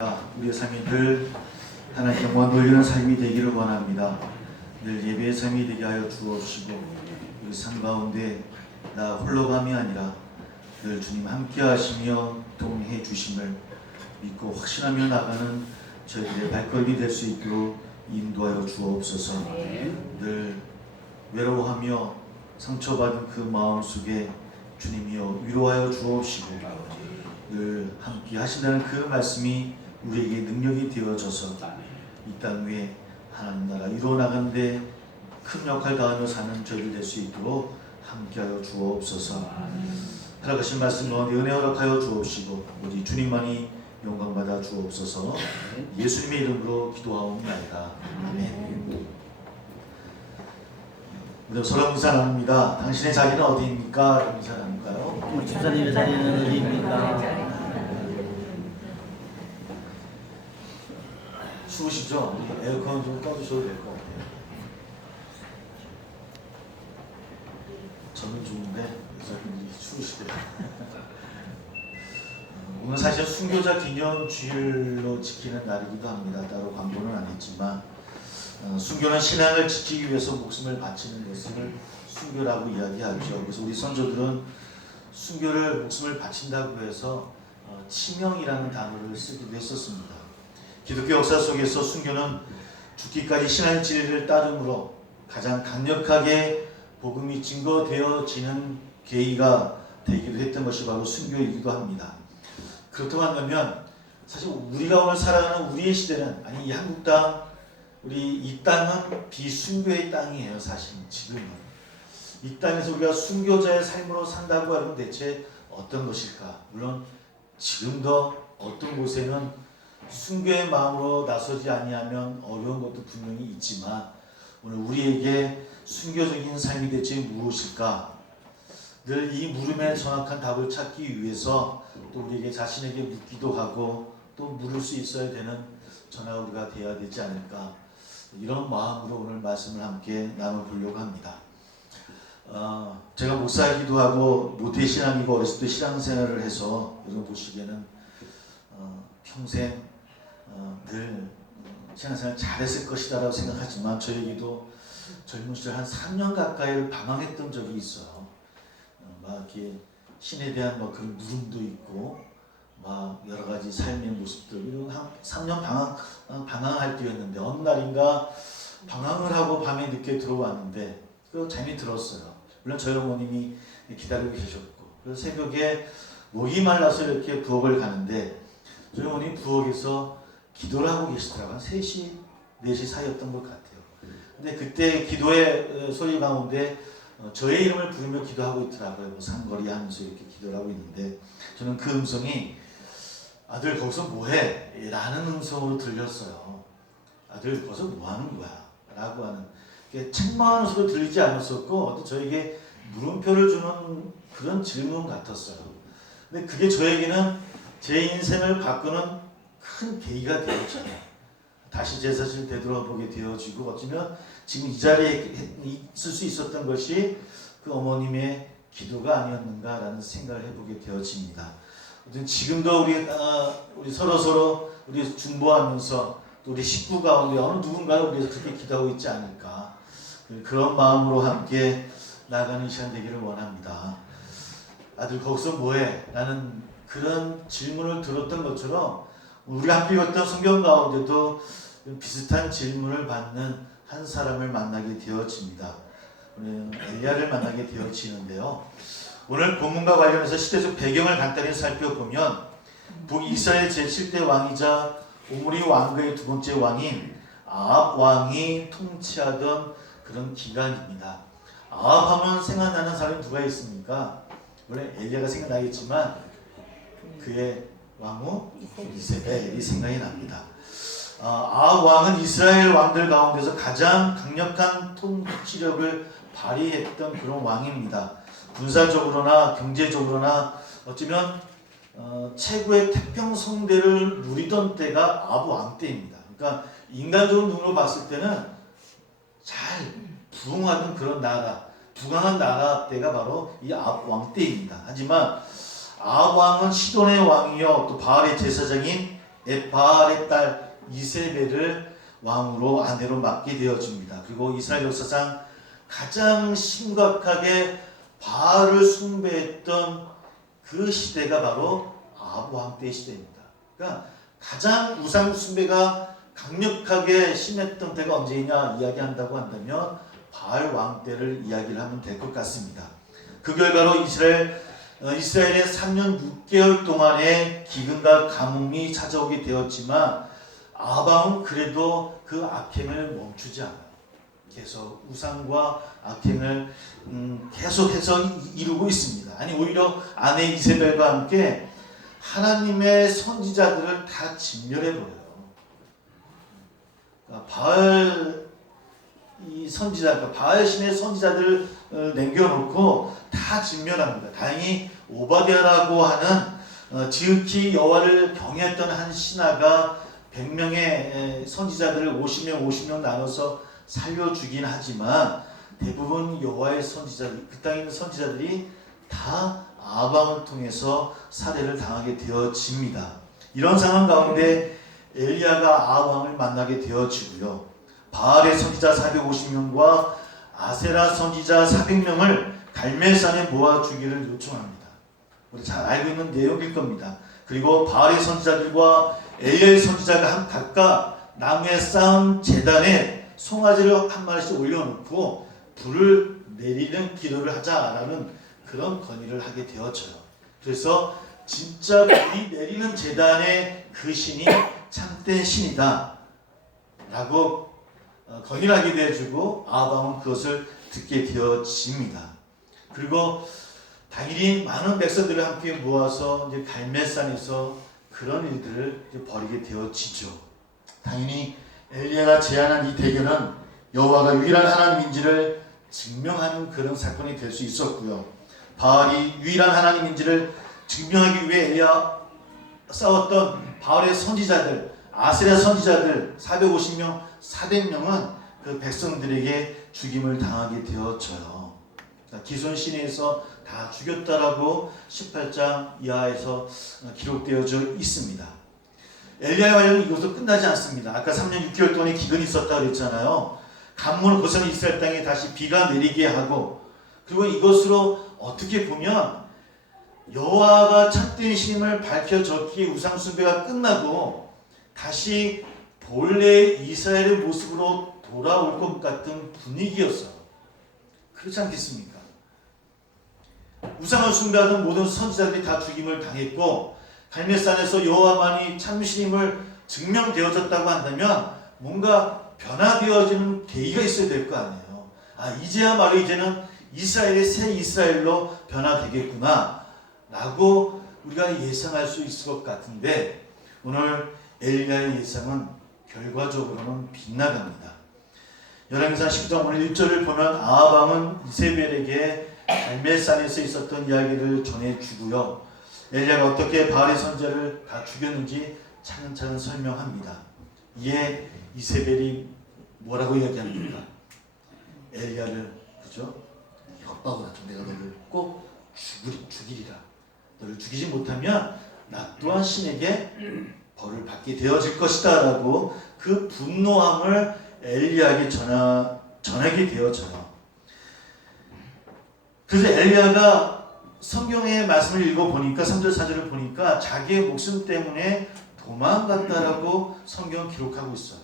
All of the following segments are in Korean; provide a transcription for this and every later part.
우리의 삶이 늘 하나님 영광 돌리는 삶이 되기를 원합니다. 늘 예배의 삶이 되게 하여 주옵시고, 우리 삶 가운데 나 홀로감이 아니라 늘 주님 함께 하시며 동행해 주심을 믿고 확신하며 나가는 저희들의 발걸음이 될 수 있도록 인도하여 주옵소서. 늘 외로워하며 상처받은 그 마음속에 주님이여 위로하여 주옵시고, 늘 함께 하신다는 그 말씀이 우리에게 능력이 되어져서 이 땅 위에 하나님 나라 이루어나가는데 큰 역할 다하며 사는 저희들 될 수 있도록 함께하여 주옵소서. 허락하신 말씀 가운데 은혜 허락하여 주옵시고, 우리 주님만이 영광받아 주옵소서. 예수님의 이름으로 기도하옵나이다. 아멘. 우리 서로 인사 나눕니다. 당신의 자리는 어디입니까? 인사 나눌까요? 우리 집사님의 자리는 어디입니까? 추우시죠? 에어컨 좀 꺼주셔도 될 것 같아요. 저는 좋은데 여자분들이 추우시대요. 오늘 사실 순교자 기념주일로 지키는 날이기도 합니다. 따로 광고는 안 했지만 순교는 신앙을 지키기 위해서 목숨을 바치는 것을 순교라고 이야기하죠. 그래서 우리 선조들은 순교를 목숨을 바친다고 해서 치명이라는 단어를 쓰기도 했었습니다. 기독교 역사 속에서 순교는 죽기까지 신앙의 진리를 따름으로 가장 강력하게 복음이 증거되어지는 계기가 되기도 했던 것이 바로 순교이기도 합니다. 그렇다고 한다면 사실 우리가 오늘 살아가는 우리의 시대는, 아니 이 한국 땅, 우리 이 땅은 비순교의 땅이에요. 사실 지금은 이 땅에서 우리가 순교자의 삶으로 산다고 하면 대체 어떤 것일까? 물론 지금도 어떤 곳에는 순교의 마음으로 나서지 아니하면 어려운 것도 분명히 있지만, 오늘 우리에게 순교적인 삶이 대체 무엇일까? 늘 이 물음에 정확한 답을 찾기 위해서 또 우리에게 자신에게 묻기도 하고 또 물을 수 있어야 되는 저나 우리가 되어야 되지 않을까, 이런 마음으로 오늘 말씀을 함께 나눠보려고 합니다. 제가 목사이기도 하고 모태신앙이고 어렸을 때 신앙생활을 해서 여러분 보시기에는 평생 늘 신앙생활 잘했을 것이다 라고 생각하지만, 저에게도 젊은 시절 한 3년 가까이를 방황했던 적이 있어요. 막 이렇게 신에 대한 뭐 그런 물음도 있고 막 여러 가지 삶의 모습들, 그리고 한 3년 방황할 때였는데, 어느 날인가 방황을 하고 밤에 늦게 들어왔는데 잠이 들었어요. 물론 저희 어머님이 기다리고 계셨고, 그래서 새벽에 목이 말라서 이렇게 부엌을 가는데 저희 어머님 부엌에서 기도를 하고 계시더라고요. 한 3시, 4시 사이였던 것 같아요. 근데 그때 기도의 소리 가운데 저의 이름을 부르며 기도하고 있더라고요. 뭐 상거리 하면서 이렇게 기도를 하고 있는데, 저는 그 음성이 아들 거기서 뭐해? 라는 음성으로 들렸어요. 아들 거기서 뭐하는 거야? 라고 하는, 책망하는 소리 들리지 않았었고 어떤 저에게 물음표를 주는 그런 질문 같았어요. 근데 그게 저에게는 제 인생을 바꾸는 큰 계기가 되었잖아요. 다시 제 자신을 되돌아보게 되어지고, 어쩌면 지금 이 자리에 있을 수 있었던 것이 그 어머님의 기도가 아니었는가라는 생각을 해보게 되어집니다. 지금도 우리 서로 우리 중보하면서 또 우리 식구 가운데 어느 누군가를 위해서 그렇게 기도하고 있지 않을까, 그런 마음으로 함께 나가는 시간 되기를 원합니다. 아들 거기서 뭐해? 라는 그런 질문을 들었던 것처럼 우리가 함께 읽었던 성경 가운데도 비슷한 질문을 받는 한 사람을 만나게 되어집니다. 우리는 엘리야를 만나게 되어지는데요. 오늘 본문과 관련해서 시대적 배경을 간단히 살펴보면, 북이스라엘 제7대 왕이자 오므리 왕국의 두 번째 왕인 아합 왕이 통치하던 그런 기간입니다. 아합 하면 생각나는 사람이 누가 있습니까? 원래 엘리야가 생각나겠지만 그의 왕후 이세벨이 생각이 납니다. 아합 왕은 이스라엘 왕들 가운데서 가장 강력한 통치력을 발휘했던 그런 왕입니다. 군사적으로나 경제적으로나 어쩌면 최고의 태평성대를 누리던 때가 아합 왕 때입니다. 그러니까 인간적인 눈으로 봤을 때는 잘 부흥하던 그런 나라, 부강한 나라 때가 바로 이 아합 왕 때입니다. 하지만 아합 왕은 시돈의 왕이요 또 바알의 제사장인 바알의 딸 이세벨을 왕으로 아내로 맡게 되어집니다. 그리고 이스라엘 역사상 가장 심각하게 바알을 숭배했던 그 시대가 바로 아합 왕 때의 시대입니다. 그러니까 가장 우상 숭배가 강력하게 심했던 때가 언제냐 이야기한다고 한다면 바알 왕 때를 이야기를 하면 될 것 같습니다. 그 결과로 이스라엘의 3년 6개월 동안의 기근과 가뭄이 찾아오게 되었지만 아합 왕은 그래도 그 악행을 멈추지 않아요. 계속 우상과 악행을 계속해서 이루고 있습니다. 아니 오히려 아내 이세벨과 함께 하나님의 선지자들을 다 진멸해버려요. 그러니까 바알 신의 선지자들을 남겨놓고 다 진멸합니다. 다행히 오바댜라고 하는 지극히 여호와를 경외했던 한 신하가 100명의 선지자들을 50명 나눠서 살려주긴 하지만 대부분 여호와의 선지자들, 그 땅에 있는 선지자들이 다 아합 왕을 통해서 살해를 당하게 되어집니다. 이런 상황 가운데 엘리야가 아합 왕을 만나게 되어지고요. 바알의 선지자 450명과 아세라 선지자 400명을 갈멜산에 모아주기를 요청합니다. 우리 잘 알고 있는 내용일 겁니다. 그리고 바알의 선지자들과 엘리야의 선지자가 각각 나무에 쌓은 제단에 송아지를 한 마리씩 올려놓고 불을 내리는 기도를 하자라는 그런 건의를 하게 되었죠. 그래서 진짜 불이 내리는 제단의 그 신이 참된 신이다 라고 건의를 하게 되어주고 아합 왕은 그것을 듣게 되어집니다. 그리고 당일이 많은 백성들을 함께 모아서 이제 갈멜산에서 그런 일들을 이제 벌이게 되어지죠. 당연히 엘리야가 제안한 이 대결은 여호와가 유일한 하나님인지를 증명하는 그런 사건이 될 수 있었고요. 바알이 유일한 하나님인지를 증명하기 위해 엘리야 싸웠던 바알의 선지자들, 아세라 선지자들 450명, 400명은 그 백성들에게 죽임을 당하게 되었죠. 기손 시내에서 다 죽였다라고 18장 이하에서 기록되어져 있습니다. 엘리야의 활동은 이것도 끝나지 않습니다. 아까 3년 6개월 동안의 기근이 있었다고 그랬잖아요. 간문을 벗어난 이스라엘 땅에 다시 비가 내리게 하고, 그리고 이것으로 어떻게 보면 여호와가 참된 신임을 밝혀졌기에 우상 숭배가 끝나고 다시 본래 이스라엘의 모습으로 돌아올 것 같은 분위기였어요. 그렇지 않겠습니까? 우상을 숭배하던 모든 선지자들이 다 죽임을 당했고 갈멜산에서 여호와만이 참신임을 증명되어졌다고 한다면 뭔가 변화되어지는 계기가 있어야 될 거 아니에요. 이제야말로 이제는 이스라엘의 새 이스라엘로 변화되겠구나 라고 우리가 예상할 수 있을 것 같은데 오늘 엘리야의 예상은 결과적으로는 빗나갑니다. 열왕기상 10장 오늘 1절을 보면 아합 왕은 이세벨에게 갈멜산에서 있었던 이야기를 전해주고요. 엘리야가 어떻게 바알의 선지자를 다 죽였는지 차근차근 설명합니다. 이에 이세벨이 뭐라고 이야기합니까? 엘리야를 그죠? 협박을 하죠. 내가 너를 꼭 죽이리라. 너를 죽이지 못하면 나 또한 신에게 벌을 받게 되어질 것이다 라고 그 분노함을 엘리야에게 전하게 되어져요. 그래서 엘리야가 성경의 말씀을 읽어보니까 3절 4절을 보니까 자기의 목숨 때문에 도망갔다라고 성경 기록하고 있어요.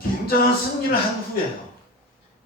굉장한 승리를 한 후에요.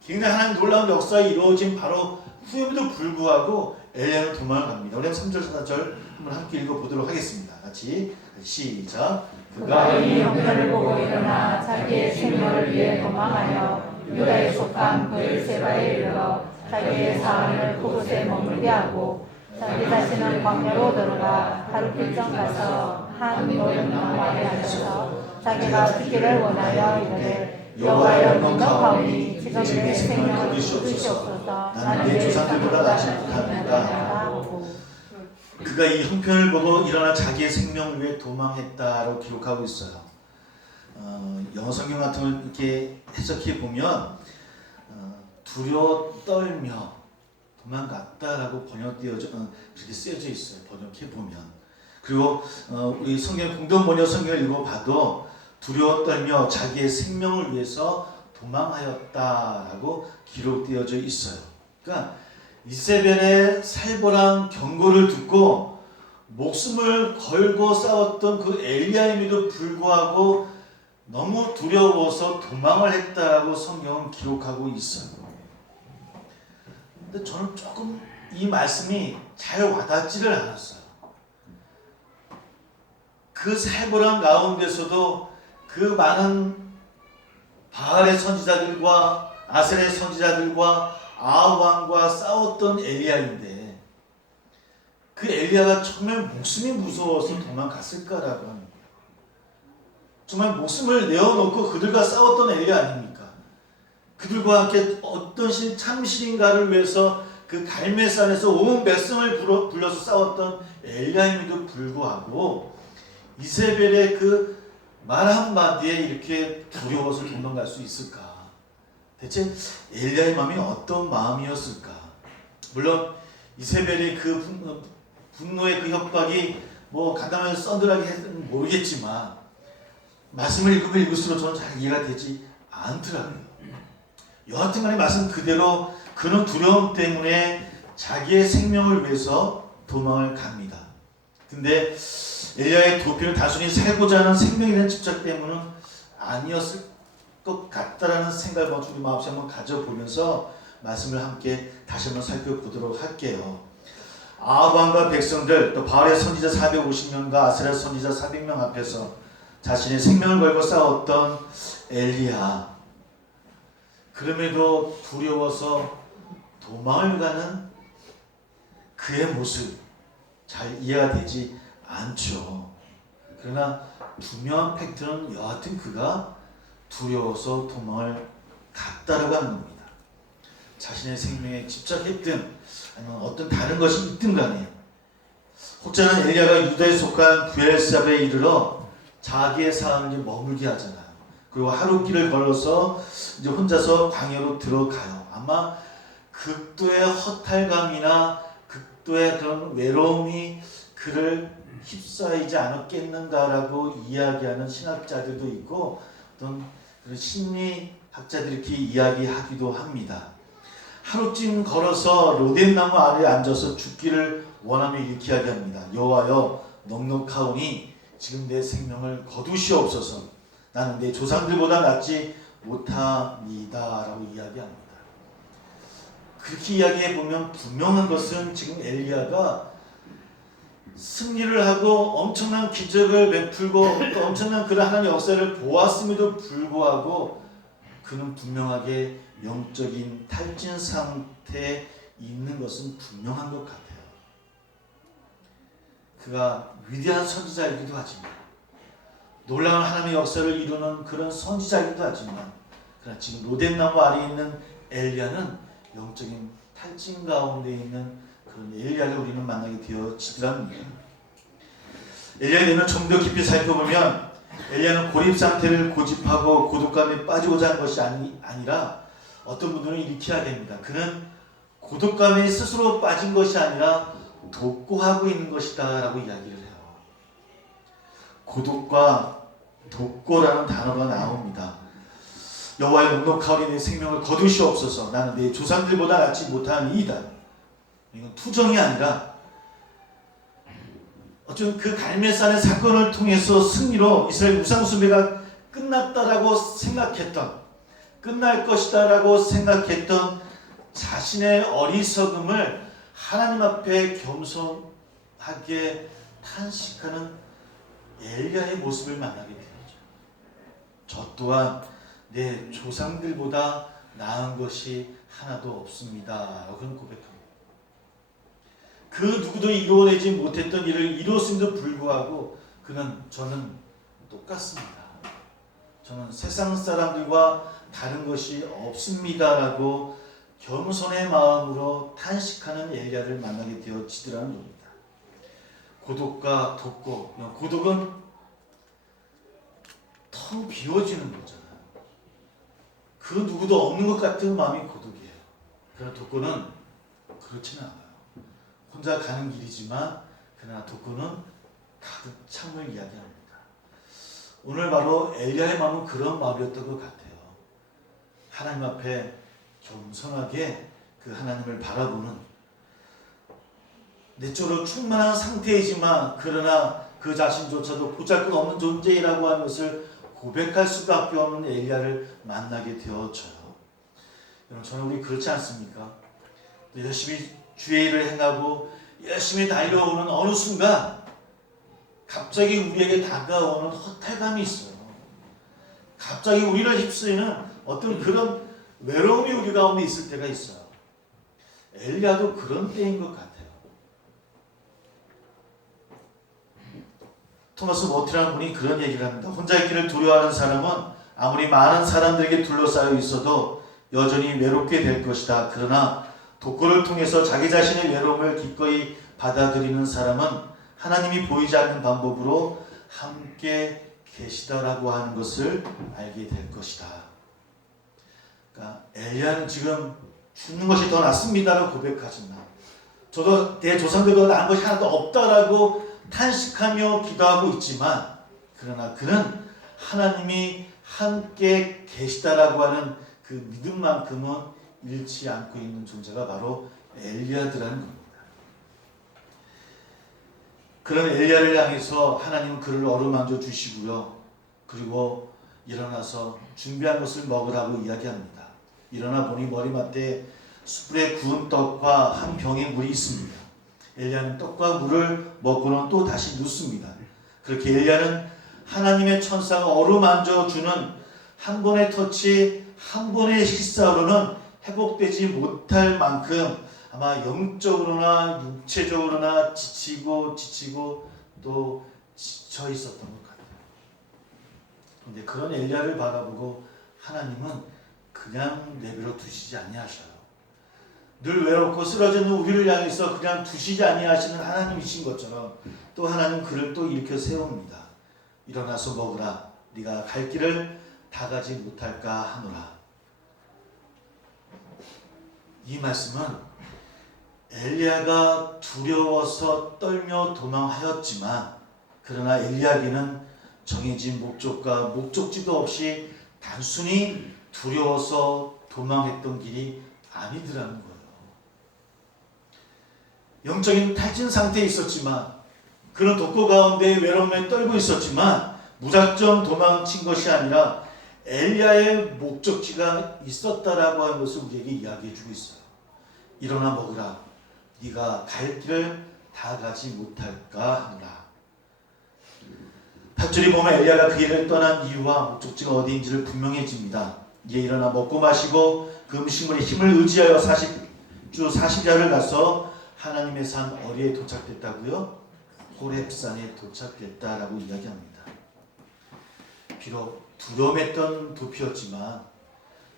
굉장히 하나님 놀라운 역사가 이루어진 바로 후에도 불구하고 엘리야는 도망을 갑니다. 우리 3절 4절 한번 함께 읽어보도록 하겠습니다. 같이 시작. 그가 이 형편을 보고 일어나 자기의 생명을 위해 도망하여 유다에 속한 브엘세바에 이르러 자기의 사안을 그곳에 머물게 하고 자기 자신은 광야로 들어가 하루 필정 가서 한 노른 나무아래 앉아서 자기가 죽기를 원하여 이르되 여호와여 넉넉하오니 지금 내 생명을 거두시옵소서. 나는 내 조상들보다 낫지 못합니다. 그가 이 형편을 보고 일어나 자기의 생명을 위해 도망했다라고 기록하고 있어요. 영어 성경 같은 걸 이렇게 해석해 보면 두려워 떨며 도망갔다라고 번역되어져 그렇게 쓰여져 있어요. 번역해 보면 그리고 우리 성경 공동 번역 성경을 읽어봐도 두려워 떨며 자기의 생명을 위해서 도망하였다라고 기록되어져 있어요. 그러니까 이세벨의 살벌한 경고를 듣고 목숨을 걸고 싸웠던 그 엘리야임에도 불구하고 너무 두려워서 도망을 했다라고 성경은 기록하고 있어요. 근데 저는 조금 이 말씀이 잘 와닿지를 않았어요. 그 살벌한 가운데서도 그 많은 바알의 선지자들과 아셀의 선지자들과 아합 왕과 싸웠던 엘리야인데 그 엘리야가 정말 목숨이 무서워서 도망갔을까라고 하는 거예요. 정말 목숨을 내어놓고 그들과 싸웠던 엘리야 아닙니까? 그들과 함께 어떤 참신인가를 위해서 그 갈멜산에서 온 백성을 불러서 싸웠던 엘리야임에도 불구하고 이세벨의 그 말 한마디에 이렇게 두려워서 도망갈 수 있을까? 대체 엘리야의 마음이 어떤 마음이었을까? 물론 이세벨의 그 분노의 그 협박이 뭐 간단하게 썬들하게 했는지 모르겠지만 말씀을 읽으면 읽을수록 저는 잘 이해가 되지 않더라고요. 여하튼간에 말씀 그대로 그는 두려움 때문에 자기의 생명을 위해서 도망을 갑니다. 근데 엘리야의 도피는 단순히 살고자 하는 생명에 대한 집착 때문은 아니었을 것 같다라는 생각을 우리 마음속에 한번 가져보면서 말씀을 함께 다시 한번 살펴보도록 할게요. 아합 왕과 백성들 또 바알의 선지자 450명과 아세라 선지자 400명 앞에서 자신의 생명을 걸고 싸웠던 엘리야. 그럼에도 두려워서 도망을 가는 그의 모습 잘 이해가 되지 않죠. 그러나 분명한 팩트는 여하튼 그가 두려워서 도망을 갔다라고 하는 겁니다. 자신의 생명에 집착했든 아니면 어떤 다른 것이 있든 간에 혹자는 엘리야가 유다에 속한 브엘사베에 이르러 자기의 삶을 머물게 하잖아요. 그리고 하루 길을 걸어서 이제 혼자서 광야로 들어가요. 아마 극도의 허탈감이나 극도의 그런 외로움이 그를 휩싸이지 않았겠는가라고 이야기하는 신학자들도 있고 어떤 그런 심리학자들이 이렇게 이야기하기도 합니다. 하루쯤 걸어서 로뎀나무 아래에 앉아서 죽기를 원하며 이렇게 이야기합니다. 여호와여 넉넉하오니 지금 내 생명을 거두시옵소서. 나는 내 조상들보다 낫지 못합니다 라고 이야기합니다. 그렇게 이야기해보면 분명한 것은 지금 엘리야가 승리를 하고 엄청난 기적을 베풀고 또 엄청난 그런 하나님의 역사를 보았음에도 불구하고 그는 분명하게 영적인 탈진 상태에 있는 것은 분명한 것 같아요. 그가 위대한 선지자이기도 하지만 놀라운 하나님의 역사를 이루는 그런 선지자이기도 하지만 그러나 지금 로뎀나무 아래에 있는 엘리야는 영적인 탈진 가운데 있는 그런 엘리야를 우리는 만나게 되어지더랍니다. 엘리야에 대해서 좀 더 깊이 살펴보면 엘리야는 고립 상태를 고집하고 고독감에 빠지고자 한 것이 아니라 어떤 분들은 이렇게 해야 됩니다. 그는 고독감에 스스로 빠진 것이 아니라 독고하고 있는 것이다 라고 이야기를 해요. 고독과 독고라는 단어가 나옵니다. 여호와의 넉넉하오니 내 생명을 거두시옵소서. 나는 내 조상들보다 낫지 못하니이다. 이건 투정이 아니라 어쩌면 그 갈멜산의 사건을 통해서 승리로 이스라엘 우상숭배가 끝났다라고 생각했던, 끝날 것이다라고 생각했던 자신의 어리석음을 하나님 앞에 겸손하게 탄식하는 엘리야의 모습을 만나게 되죠. 저 또한 내 조상들보다 나은 것이 하나도 없습니다. 그런 고백합니다. 그 누구도 이루어내지 못했던 일을 이루었음에도 불구하고 저는 똑같습니다. 저는 세상 사람들과 다른 것이 없습니다라고 겸손의 마음으로 탄식하는 엘리야를 만나게 되어지더라는 겁니다. 고독과 독고, 고독은 텅 비워지는 거잖아요. 그 누구도 없는 것 같은 마음이 고독이에요. 그러나 독고는 그렇지는 않아요. 혼자 가는 길이지만 그러나 독고는 가득 참을 이야기합니다. 오늘 바로 엘리야의 마음은 그런 마음이었던 것 같아요. 하나님 앞에 겸손하게 그 하나님을 바라보는, 내적으로 충만한 상태이지만 그러나 그 자신조차도 보잘것없는 존재이라고 하는 것을 고백할 수밖에 없는 엘리야를 만나게 되어져요. 여러분, 저는 우리 그렇지 않습니까? 열심히 주의 일을 행하고 열심히 달려오는 어느 순간 갑자기 우리에게 다가오는 허탈감이 있어요. 갑자기 우리를 휩쓰이는 어떤 그런 외로움이 우리 가운데 있을 때가 있어요. 엘리야도 그런 때인 것 같아요. 토마스 모티라는 분이 그런 얘기를 합니다. 혼자 있기를 두려워하는 사람은 아무리 많은 사람들에게 둘러싸여 있어도 여전히 외롭게 될 것이다. 그러나 독고를 통해서 자기 자신의 외로움을 기꺼이 받아들이는 사람은 하나님이 보이지 않는 방법으로 함께 계시다라고 하는 것을 알게 될 것이다. 그러니까 엘리야는 지금 죽는 것이 더 낫습니다라고 고백하지만, 저도 내 조상들보다 나은 것이 하나도 없다라고 탄식하며 기도하고 있지만, 그러나 그는 하나님이 함께 계시다라고 하는 그 믿음만큼은 잃지 않고 있는 존재가 바로 엘리야드라는 겁니다. 그런 엘리야를 향해서 하나님은 그를 어루만져 주시고요. 그리고 일어나서 준비한 것을 먹으라고 이야기합니다. 일어나 보니 머리맡에 숯불에 구운 떡과 한 병의 물이 있습니다. 엘리야는 떡과 물을 먹고는 또 다시 눕습니다. 그렇게 엘리야는 하나님의 천사가 어루만져 주는 한 번의 터치, 한 번의 식사로는 회복되지 못할 만큼 아마 영적으로나 육체적으로나 지치고 또 지쳐 있었던 것 같아요. 그런데 그런 엘리야를 바라보고 하나님은 그냥 내버려 두시지 아니하셔요. 늘 외롭고 쓰러지는 우리를 향해서 그냥 두시지 아니하시는 하나님이신 것처럼 또 하나님 그를 또 일으켜 세웁니다. 일어나서 먹으라. 네가 갈 길을 다 가지 못할까 하노라. 이 말씀은 엘리야가 두려워서 떨며 도망하였지만, 그러나 엘리야에게는 정해진 목적과 목적지도 없이 단순히 두려워서 도망했던 길이 아니더라는 거예요. 영적인 탈진 상태에 있었지만, 그런 독고 가운데 외로움에 떨고 있었지만 무작정 도망친 것이 아니라 엘리야의 목적지가 있었다라고 하는 것을 우리에게 이야기해 주고 있어요. 일어나 먹으라. 네가 갈 길을 다 가지 못할까 하노라. 8절에 보면 엘리야가 그 일을 떠난 이유와 목적지가 어디인지를 분명해집니다. 이에 일어나 먹고 마시고 그 음식물의 힘을 의지하여 40주 40야를 가서 하나님의 산 어리에 도착됐다고요? 호렙산에 도착됐다라고 이야기합니다. 비록 두려움했던 도피였지만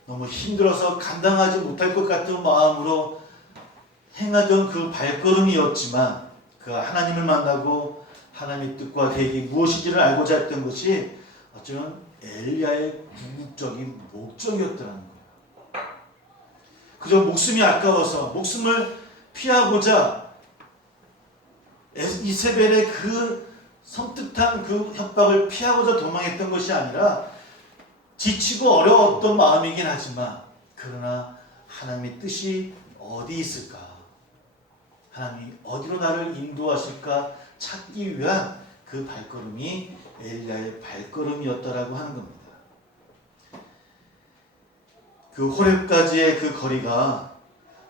너무 힘들어서 감당하지 못할 것 같은 마음으로 행하던 그 발걸음이었지만, 그 하나님을 만나고 하나님의 뜻과 계획이 무엇인지를 알고자 했던 것이 어쩌면 엘리야의 궁극적인 목적이었다는 거예요. 그저 목숨이 아까워서 목숨을 피하고자 이세벨의 그 섬뜩한 그 협박을 피하고자 도망했던 것이 아니라 지치고 어려웠던 마음이긴 하지만, 그러나 하나님의 뜻이 어디 있을까? 하나님이 어디로 나를 인도하실까 찾기 위한 그 발걸음이 엘리야의 발걸음이었다라고 하는 겁니다. 그 호렙까지의 그 거리가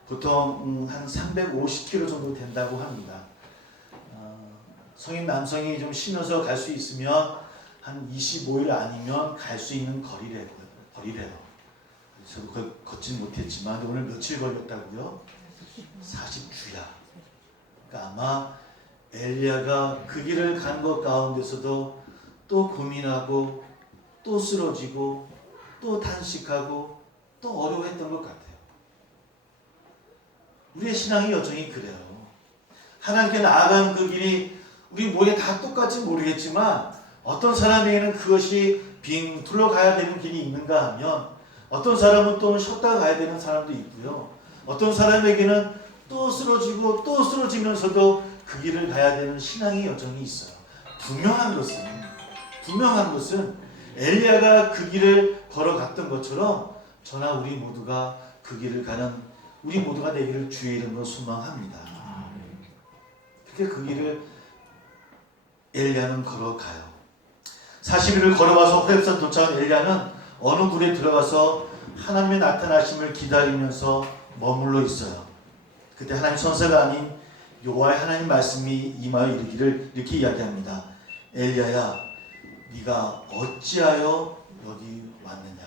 보통 한 350km 정도 된다고 합니다. 성인 남성이 좀 쉬면서 갈 수 있으면 한 25일 아니면 갈 수 있는 거리래요. 저도 그걸 걷진 못했지만 오늘 며칠 걸렸다고요? 40주야. 그러니까 아마 엘리야가 그 길을 간 것 가운데서도 또 고민하고 또 쓰러지고 또 탄식하고 또 어려워했던 것 같아요. 우리의 신앙이 여전히 그래요. 하나님께 나아가는 그 길이 우리 모두에 다 똑같이 모르겠지만 어떤 사람에게는 그것이 빙 둘러가야 되는 길이 있는가 하면 어떤 사람은 또 쉬었다 가야 되는 사람도 있고요. 어떤 사람에게는 또 쓰러지고 또 쓰러지면서도 그 길을 가야 되는 신앙이 여전히 있어요. 분명한 것은 엘리야가 그 길을 걸어갔던 것처럼 저나 우리 모두가 그 길을 가는 우리 모두가 되기를 주의 이름으로 소망합니다. 그렇게 그 길을 엘리야는 걸어가요. 40일을 걸어와서 호렙산 도착한 엘리야는 어느 굴에 들어가서 하나님의 나타나심을 기다리면서 머물러 있어요. 그때 하나님 선사가 아닌 여호와의 하나님 말씀이 임하여 이르기를 이렇게 이야기합니다. 엘리야야, 네가 어찌하여 여기 왔느냐?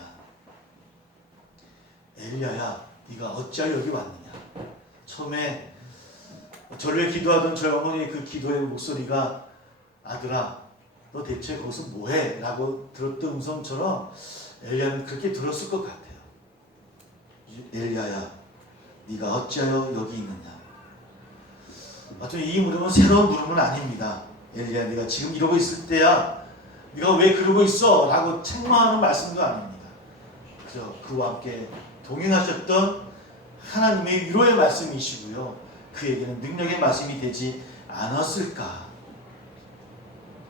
엘리야야, 네가 어찌하여 여기 왔느냐? 처음에 전례 기도하던 저희 어머니의 그 기도의 목소리가 아들아, 너 대체 거기서 뭐해? 라고 들었던 음성처럼 엘리야는 그렇게 들었을 것 같아요. 엘리야야, 네가 어찌하여 여기 있느냐? 마침 이 물음은 새로운 물음은 아닙니다. 엘리야, 네가 지금 이러고 있을 때야 네가 왜 그러고 있어? 라고 책망하는 말씀도 아닙니다. 그저 그와 함께 동행하셨던 하나님의 위로의 말씀이시고요. 그에게는 능력의 말씀이 되지 않았을까?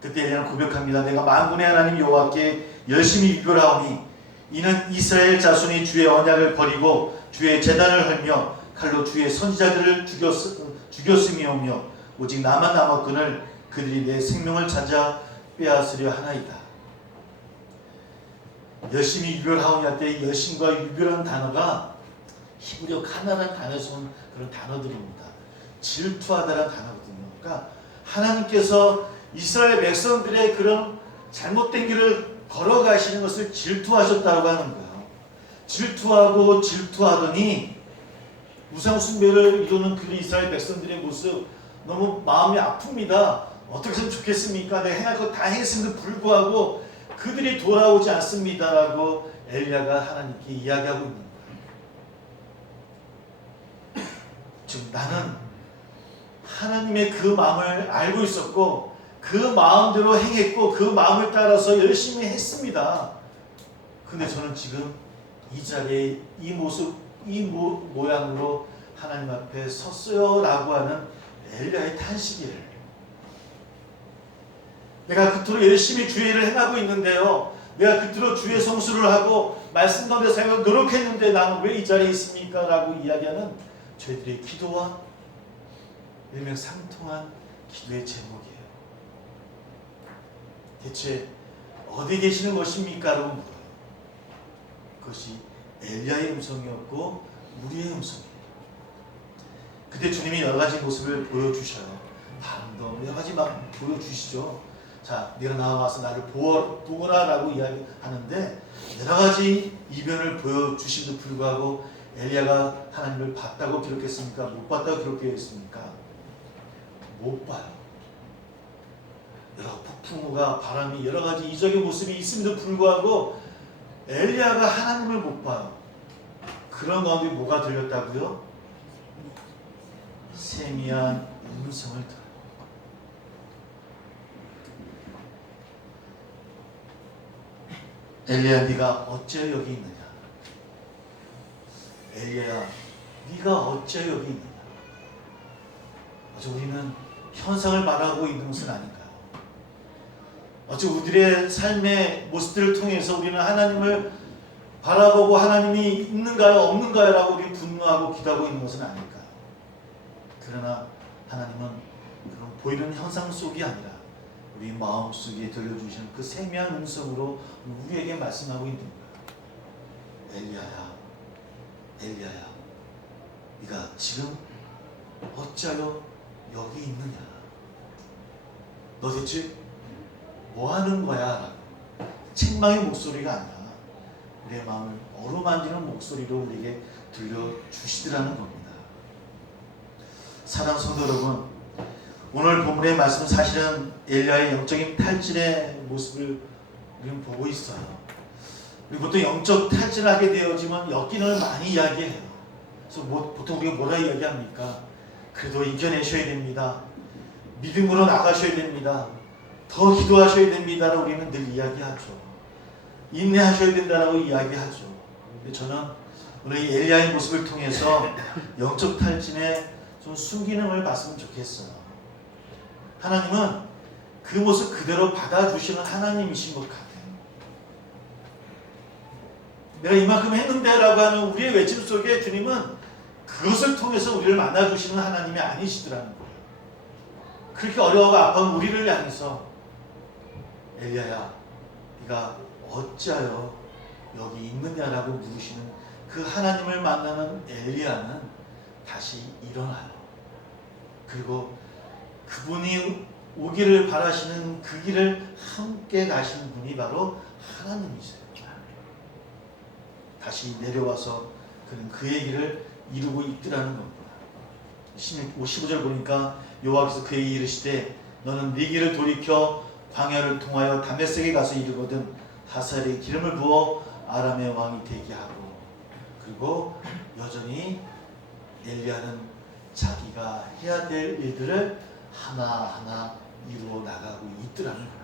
그때 엘리야는 고백합니다. 내가 만군의 하나님 여호와께 열심히 유별하오니 이는 이스라엘 자손이 주의 언약을 버리고 주의 제단을 헐며 칼로 주의 선지자들을 죽였음이오며 오직 나만 남았거늘 그들이 내 생명을 찾아 빼앗으려 하나이다. 열심히 유별하오니 할 때 열심과 유별한 단어가 히브리어 카나라는 단어에서 온 그런 단어들입니다. 질투하다라는 단어거든요. 그러니까 하나님께서 이스라엘 백성들의 그런 잘못된 길을 걸어가시는 것을 질투하셨다고 하는 거예요. 질투하더니 우상 숭배를 이루는 그 이스라엘 백성들의 모습 너무 마음이 아픕니다. 어떻게 했으면 좋겠습니까? 내가 행할 것 다 했음에도 불구하고 그들이 돌아오지 않습니다라고 엘리야가 하나님께 이야기하고 있는 거예요. 지금 나는 하나님의 그 마음을 알고 있었고 그 마음대로 행했고 그 마음을 따라서 열심히 했습니다. 근데 저는 지금 이 자리에 이 모습, 이 모양으로 하나님 앞에 섰어요 라고 하는 엘리야의 탄식이에요. 내가 그토록 열심히 주의 일을 행하고 있는데요. 내가 그토록 주의 성수를 하고 말씀 가운데 살고 노력했는데 나는 왜 이 자리에 있습니까? 라고 이야기하는 저희들의 기도와 일맥상통한 기도의 제목이에요. 대체 어디 계시는 것입니까? 라고 물어요. 그것이 엘리야의 음성이었고 우리의 음성이에요. 그때 주님이 여러 가지 모습을 보여주셔요. 바람도 여러 가지 막 보여주시죠. 자, 네가 나와서 나를 보거라 라고 이야기하는데 여러 가지 이변을 보여주심도 불구하고 엘리야가 하나님을 봤다고 기록했습니까? 못 봤다고 기록되어 있습니까? 못 봐요. 여러 폭풍우가 바람이 여러 가지 이적의 모습이 있음에도 불구하고 엘리야가 하나님을 못 봐요. 그런 가운데 뭐가 들렸다고요? 세미한 음성을 들어요. 엘리야, 네가 어째 여기 있느냐? 엘리야, 네가 어째 여기 있느냐? 어째 우리는 현상을 말하고 있는 것은 아닌가요? 어째 우리의 삶의 모습들을 통해서 우리는 하나님을 바라보고 하나님이 있는가요? 없는가요? 라고 우리 분노하고 기도하고 있는 것은 아닐까요? 그러나 하나님은 그런 보이는 현상 속이 아니라 우리 마음속에 들려주시는 그 세미한 음성으로 우리에게 말씀하고 있는 거예요. 엘리야야, 엘리야야, 네가 지금 어찌하여 여기 있느냐? 너 대체 뭐 하는 거야? 책망의 목소리가 아니라 우리의 마음을 어루만지는 목소리로 우리에게 들려주시더라는 겁니다. 사랑하는 성도 여러분, 오늘 본문의 말씀은 사실은 엘리야의 영적인 탈진의 모습을 우리는 보고 있어요. 우리 보통 영적 탈진을 하게 되어지만 역기능을 많이 이야기해요. 그래서 보통 우리가 뭐라 이야기합니까? 그래도 이겨내셔야 됩니다. 믿음으로 나가셔야 됩니다. 더 기도하셔야 됩니다라고 우리는 늘 이야기하죠. 인내하셔야 된다라고 이야기하죠. 근데 저는 오늘 이 엘리야의 모습을 통해서 영적 탈진의 좀 순기능을 봤으면 좋겠어요. 하나님은 그 모습 그대로 받아주시는 하나님이신 것 같아요. 내가 이만큼 했는데 라고 하는 우리의 외침 속에 주님은 그것을 통해서 우리를 만나주시는 하나님이 아니시더라는 거예요. 그렇게 어려워가 아픈 우리를 향해서 엘리야야 네가 어찌하여 여기 있느냐라고 물으시는 그 하나님을 만나는 엘리야는 다시 일어나요. 그리고 그분이 오기를 바라시는 그 길을 함께 가시는 분이 바로 하나님이세요. 다시 내려와서 그는 그의 길을 이루고 있더라는 겁니다. 15절 보니까 여호와께서 그에게 이르시되 너는 네 길을 돌이켜 광야를 통하여 다메섹에 가서 이르거든 하사엘에 기름을 부어 아람의 왕이 되게 하고. 그리고 여전히 엘리야는 자기가 해야 될 일들을 하나하나 이루어 나가고 있더라는 거예요.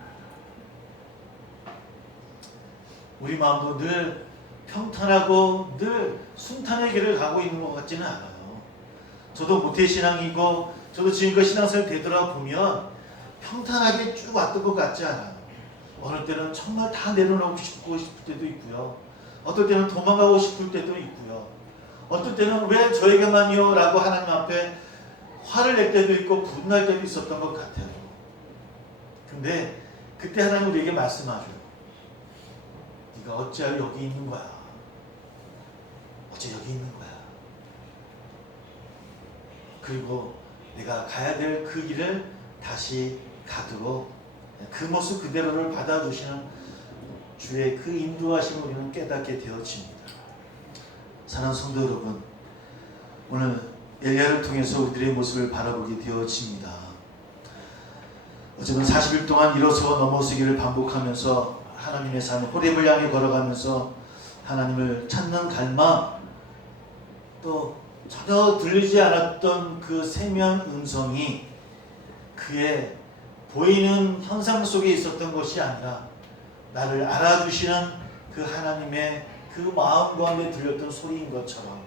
우리 마음도 늘 평탄하고 늘 순탄의 길을 가고 있는 것 같지는 않아요. 저도 모태신앙이고 저도 지금까지 신앙생활 되돌아보면 평탄하게 쭉 왔던 것 같지 않아요. 어느 때는 정말 다 내려놓고 싶을 때도 있고요. 어떨 때는 도망가고 싶을 때도 있고요. 어떨 때는 왜 저에게만요? 라고 하나님 앞에 화를 낼 때도 있고 분노할 때도 있었던 것 같아요. 근데 그때 하나님 우리에게 말씀하셔요. 네가 어찌하여 여기 있는 거야? 어째 여기 있는 거야? 그리고 내가 가야 될 그 길을 다시 가도록 그 모습 그대로를 받아주시는 주의 그 인도하심을 우리는 깨닫게 되어집니다. 사랑하는 성도 여러분, 오늘 엘리야를 통해서 우리들의 모습을 바라보게 되어집니다. 어쩌면 40일 동안 일어서 넘어서기를 반복하면서 하나님의 산 호렙을 향해 걸어가면서 하나님을 찾는 갈망, 또 전혀 들리지 않았던 그 세미한 음성이 그의 보이는 현상 속에 있었던 것이 아니라 나를 알아주시는 그 하나님의 그 마음 가운데 들렸던 소리인 것처럼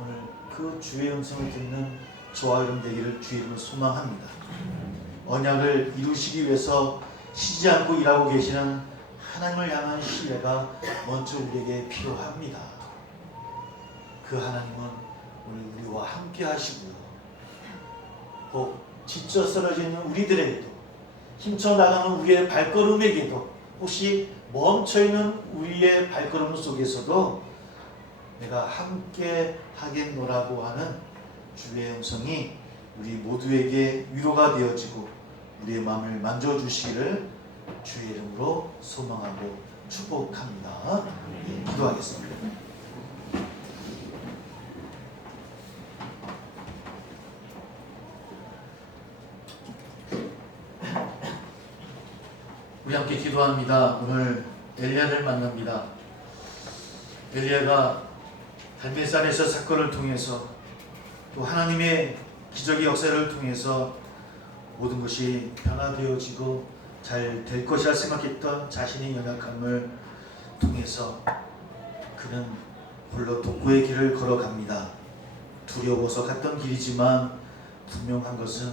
오늘 그 주의 음성을 듣는 저와 여러분 되기를 주의 이름으로 소망합니다. 언약을 이루시기 위해서 쉬지 않고 일하고 계시는 하나님을 향한 신뢰가 먼저 우리에게 필요합니다. 그 하나님은 오늘 우리와 함께 하시고요. 꼭 지쳐 쓰러져 있는 우리들에게도, 힘써 나가는 우리의 발걸음에게도, 혹시 멈춰있는 우리의 발걸음 속에서도 내가 함께 하겠노라고 하는 주의 음성이 우리 모두에게 위로가 되어지고 우리의 마음을 만져주시기를 주의 이름으로 소망하고 축복합니다. 기도하겠습니다. 우리 함께 기도합니다. 오늘 엘리야를 만납니다. 엘리야가 갈멜산에서 사건을 통해서 또 하나님의 기적의 역사를 통해서 모든 것이 변화되어지고 잘 될 것이라 생각했던 자신의 연약함을 통해서 그는 홀로 독고의 길을 걸어갑니다. 두려워서 갔던 길이지만 분명한 것은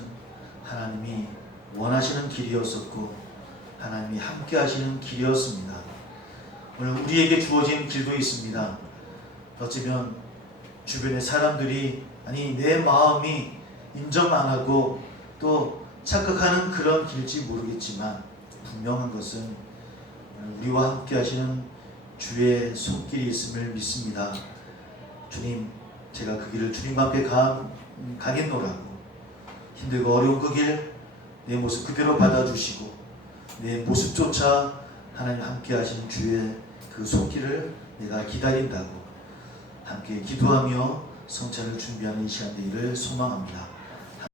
하나님이 원하시는 길이었었고 하나님이 함께 하시는 길이었습니다. 오늘 우리에게 주어진 길도 있습니다. 어쩌면 주변의 사람들이 아니 내 마음이 인정 안 하고 또 착각하는 그런 길일지 모르겠지만 분명한 것은 우리와 함께 하시는 주의 손길이 있음을 믿습니다. 주님, 제가 그 길을 주님 앞에 가겠노라고 힘들고 어려운 그 길 내 모습 그대로 받아주시고 내 모습조차 하나님 함께 하시는 주의 그 손길을 내가 기다린다고 함께 기도하며 성찬을 준비하는 이 시간 되기를 소망합니다.